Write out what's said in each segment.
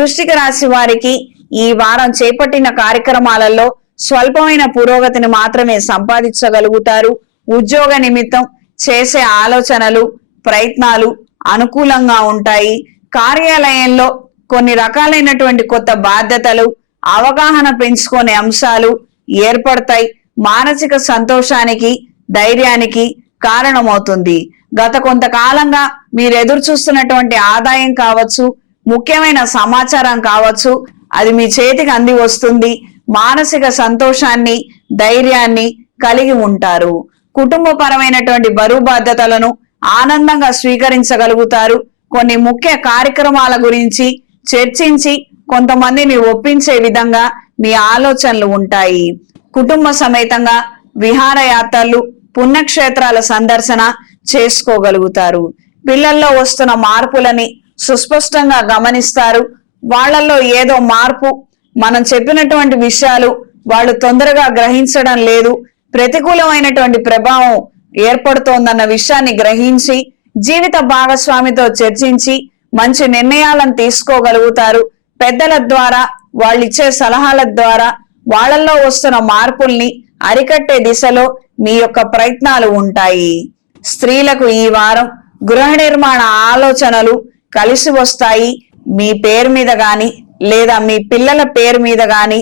వృశ్చిక రాశి వారికి ఈ వారం చేపట్టిన కార్యక్రమాలలో స్వల్పమైన పురోగతిని మాత్రమే సంపాదించగలుగుతారు. ఉద్యోగ నిమిత్తం చేసే ఆలోచనలు ప్రయత్నాలు అనుకూలంగా ఉంటాయి. కార్యాలయంలో కొన్ని రకాలైనటువంటి కొత్త బాధ్యతలు అవగాహన పెంచుకునే అంశాలు ఏర్పడతాయి. మానసిక సంతోషానికి ధైర్యానికి కారణమవుతుంది. గత కొంతకాలంగా మీరు ఎదురు చూస్తున్నటువంటి ఆదాయం కావచ్చు, ముఖ్యమైన సమాచారం కావచ్చు, అది మీ చేతికి అంది వస్తుంది. మానసిక సంతోషాన్ని ధైర్యాన్ని కలిగి ఉంటారు. కుటుంబపరమైనటువంటి బరువు బాధ్యతలను ఆనందంగా స్వీకరించగలుగుతారు. కొన్ని ముఖ్య కార్యక్రమాల గురించి చర్చించి కొంతమందిని ఒప్పించే విధంగా మీ ఆలోచనలు ఉంటాయి. కుటుంబ సమేతంగా విహారయాత్రలు పుణ్యక్షేత్రాల సందర్శన చేసుకోగలుగుతారు. పిల్లల్లో వస్తున్న మార్పులని సుస్పష్టంగా గమనిస్తారు. వాళ్ళల్లో ఏదో మార్పు, మనం చెప్పినటువంటి విషయాలు వాళ్ళు తొందరగా గ్రహించడం లేదు, ప్రతికూలమైనటువంటి ప్రభావం ఏర్పడుతోందన్న విషయాన్ని గ్రహించి జీవిత భాగస్వామితో చర్చించి మంచి నిర్ణయాలను తీసుకోగలుగుతారు. పెద్దల ద్వారా వాళ్ళు ఇచ్చే సలహాల ద్వారా వాళ్ళల్లో వస్తున్న మార్పుల్ని అరికట్టే దిశలో మీ యొక్క ప్రయత్నాలు ఉంటాయి. స్త్రీలకు ఈ వారం గృహ నిర్మాణ ఆలోచనలు కలిసి వస్తాయి. మీ పేరు మీద గాని లేదా మీ పిల్లల పేరు మీద గాని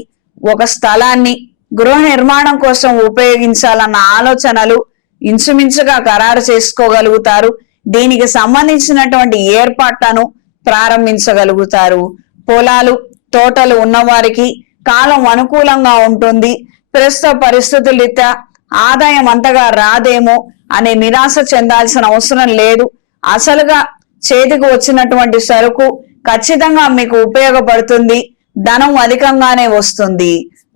ఒక స్థలాన్ని గృహ నిర్మాణం కోసం ఉపయోగించాలన్న ఆలోచనలు ఇంచుమించుగా ఖరారు చేసుకోగలుగుతారు. దీనికి సంబంధించినటువంటి ఏర్పాట్లను ప్రారంభించగలుగుతారు. పొలాలు తోటలు ఉన్నవారికి కాలం అనుకూలంగా ఉంటుంది. ప్రస్తుత పరిస్థితుల రీత్యా ఆదాయం అంతగా రాదేమో అనే నిరాశ చెందాల్సిన అవసరం లేదు. అసలుగా చేతికి వచ్చినటువంటి సరుకు ఖచ్చితంగా మీకు ఉపయోగపడుతుంది. ధనం అధికంగానే వస్తుంది.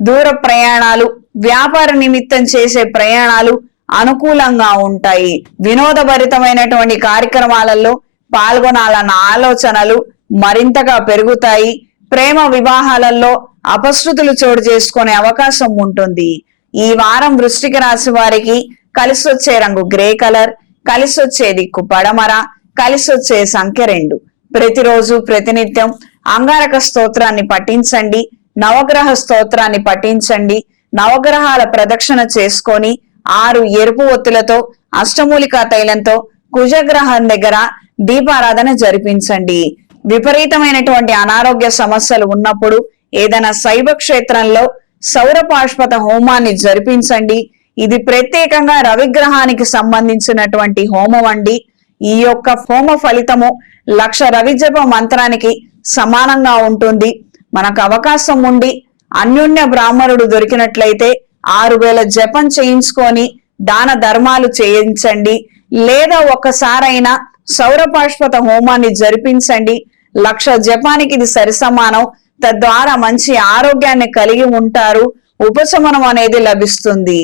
దూర ప్రయాణాలు, వ్యాపార నిమిత్తం చేసే ప్రయాణాలు అనుకూలంగా ఉంటాయి. వినోదభరితమైనటువంటి కార్యక్రమాలలో పాల్గొనాలన్న ఆలోచనలు మరింతగా పెరుగుతాయి. ప్రేమ వివాహాలలో అపశృతులు చోటు చేసుకునే అవకాశం ఉంటుంది. ఈ వారం వృశ్చిక రాశి వారికి కలిసి వచ్చే రంగు గ్రే కలర్, కలిసి వచ్చే దిక్కు పడమర, కలిసి వచ్చే సంఖ్య 2. ప్రతిరోజు ప్రతినిత్యం అంగారక స్తోత్రాన్ని పఠించండి, నవగ్రహ స్తోత్రాన్ని పఠించండి. నవగ్రహాల ప్రదక్షిణ చేసుకొని 6 ఎరుపు ఒత్తులతో అష్టమూలికా తైలంతో కుజగ్రహం దగ్గర దీపారాధన జరిపించండి. విపరీతమైనటువంటి అనారోగ్య సమస్యలు ఉన్నప్పుడు ఏదైనా శైవ క్షేత్రంలో సౌర పాష్పత హోమాన్ని జరిపించండి. ఇది ప్రత్యేకంగా రవిగ్రహానికి సంబంధించినటువంటి హోమం అండి. ఈ యొక్క హోమ ఫలితము 1,00,000 రవిజప మంత్రానికి సమానంగా ఉంటుంది. మనకు అవకాశం ఉండి అన్యోన్య బ్రాహ్మణుడు దొరికినట్లయితే 6,000 జపం చేయించుకొని దాన ధర్మాలు చేయించండి. లేదా ఒక్కసారైనా సౌరపాష్పత హోమాన్ని జరిపించండి. 1,00,000 జపానికి ఇది సరిసమానం. తద్వారా మంచి ఆరోగ్యాన్ని కలిగి ఉంటారు. ఉపశమనం అనేది లభిస్తుంది.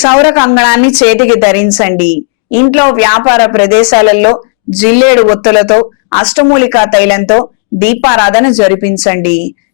సౌర కంగణాన్ని చేతికి ధరించండి. ఇంట్లో వ్యాపార ప్రదేశాలలో జిల్లేడు ఒత్తులతో అష్టమూలికా తైలంతో దీపారాధన జరిపించండి.